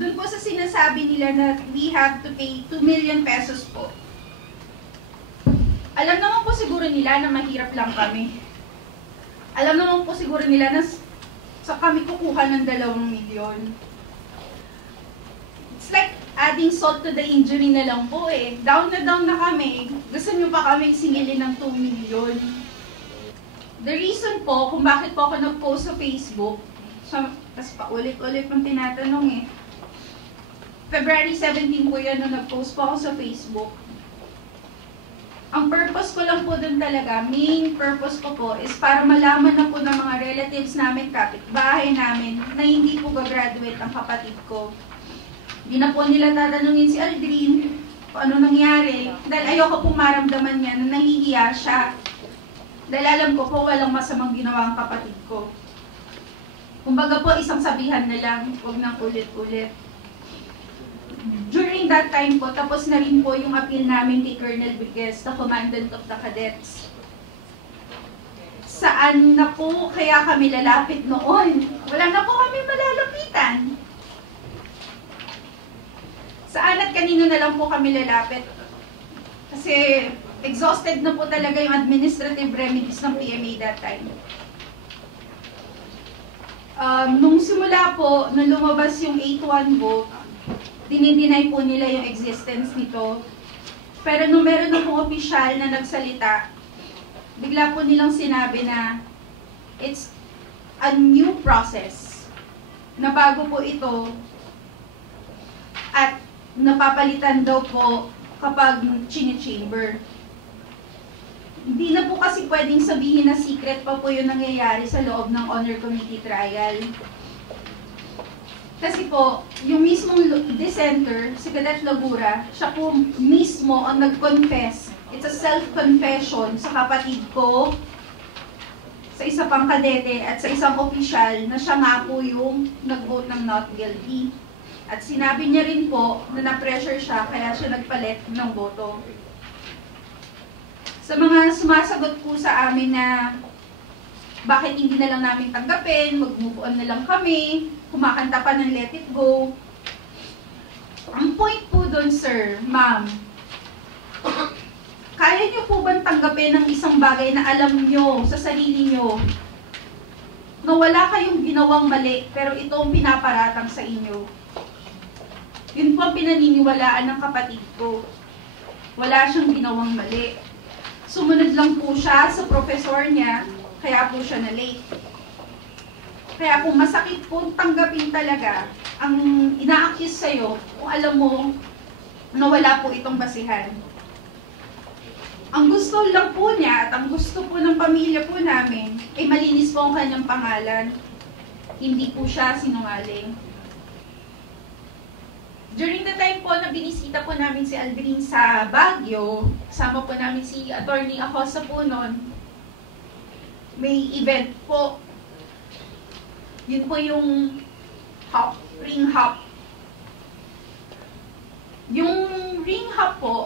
dun po sa sinasabi nila na we have to pay 2 million pesos po. Alam naman po siguro nila na mahirap lang kami. Alam naman po siguro nila na sa kami kukuha ng 2 milyon. It's like adding salt to the injury na lang po eh. Down na kami. Gusto nyo pa kami singilin ng 2 milyon. The reason po kung bakit po ako nag-post sa Facebook, kasi paulit-ulit pang tinatanong eh. February 17 po yan na nag-post po ako sa Facebook. Ang purpose ko lang po dun talaga, main purpose ko po is para malaman na po ng mga relatives namin, kapitbahay namin, na hindi po gagraduate ang kapatid ko. Hindi na po nila tatanungin si Aldrin kung ano nangyari, dahil ayoko pong maramdaman niya na nahihiya siya. Dahil alam ko po walang masamang ginawa ang kapatid ko. Kumbaga po isang sabihan na lang, huwag nang ulit-ulit. During that time po, tapos na rin po yung appeal namin kay Colonel Brigues, the Commandant of the Cadets. Saan na po kaya kami lalapit noon? Wala na po kami malalapitan. Saan at kanino na lang po kami lalapit? Kasi exhausted na po talaga yung administrative remedies ng PMA that time. Nung simula po, nung lumabas yung 8-1 vote, dinideny po nila yung existence nito. Pero nung meron na pong opisyal na nagsalita, bigla po nilang sinabi na it's a new process. Na bago po ito at napapalitan daw po kapag chini-chamber. Hindi na po kasi pwedeng sabihin na secret pa po yung nangyayari sa loob ng Honor Committee trial. Kasi po, yung mismong dissenter, si Cadet Lagura, siya po mismo ang nag-confess. It's a self-confession sa kapatid ko, sa isa pang kadete, at sa isang opisyal na siya nga po yung nag-vote ng not guilty. At sinabi niya rin po na na-pressure siya, kaya siya nagpalit ng boto. Sa mga sumasagot po sa amin na bakit hindi na lang namin tanggapin, mag-move on na lang kami, kumakanta pa ng Let It Go. Ang point po doon, sir, ma'am, kaya niyo po bang tanggapin ng isang bagay na alam niyo sa sarili niyo na wala kayong ginawang mali, pero ito ang pinaparatang sa inyo? Yun po ang pinaniniwalaan ng kapatid ko. Wala siyang ginawang mali. Sumunod lang po siya sa professor niya, kaya po siya na-late. Kaya po masakit po tanggapin talaga ang ina-accuse sa'yo kung alam mo na wala po itong basihan. Ang gusto lang po niya at ang gusto po ng pamilya po namin ay malinis po ang kanyang pangalan. Hindi po siya sinungaling. During the time po na binisita po namin si Aldrin sa Baguio, kasama po namin si Attorney Acosta po noon, may event po. Yun po yung hop, ring hop. Yung ring hop po,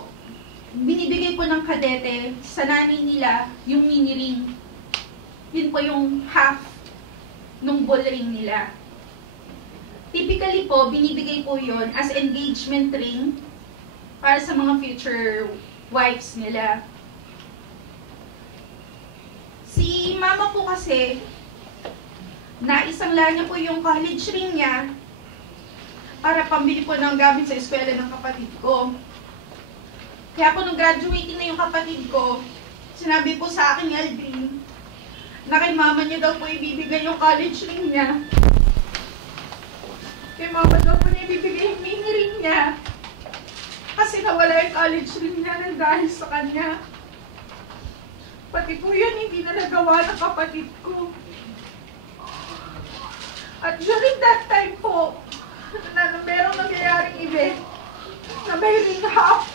binibigay po ng kadete sa nanay nila yung mini ring. Yun po yung half nung bull ring nila. Typically po, binibigay po yon as engagement ring para sa mga future wives nila. Si mama po kasi, naisangla niya po yung college ring niya para pambili po ng gamit sa eskwela ng kapatid ko. Kaya po nung graduating na yung kapatid ko, sinabi po sa akin ni Aldrin na kay mama niya daw po ibibigay yung college ring niya. Kay mama daw po niya ibibigay yung mini ring niya. Kasi nawala yung college ring niya na dahil sa kanya. Pati po yun, hindi na nagawa ng kapatid ko. At during that time po, na merong nangyayaring event, na may ring hop,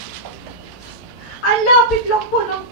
ang lapit lang po ng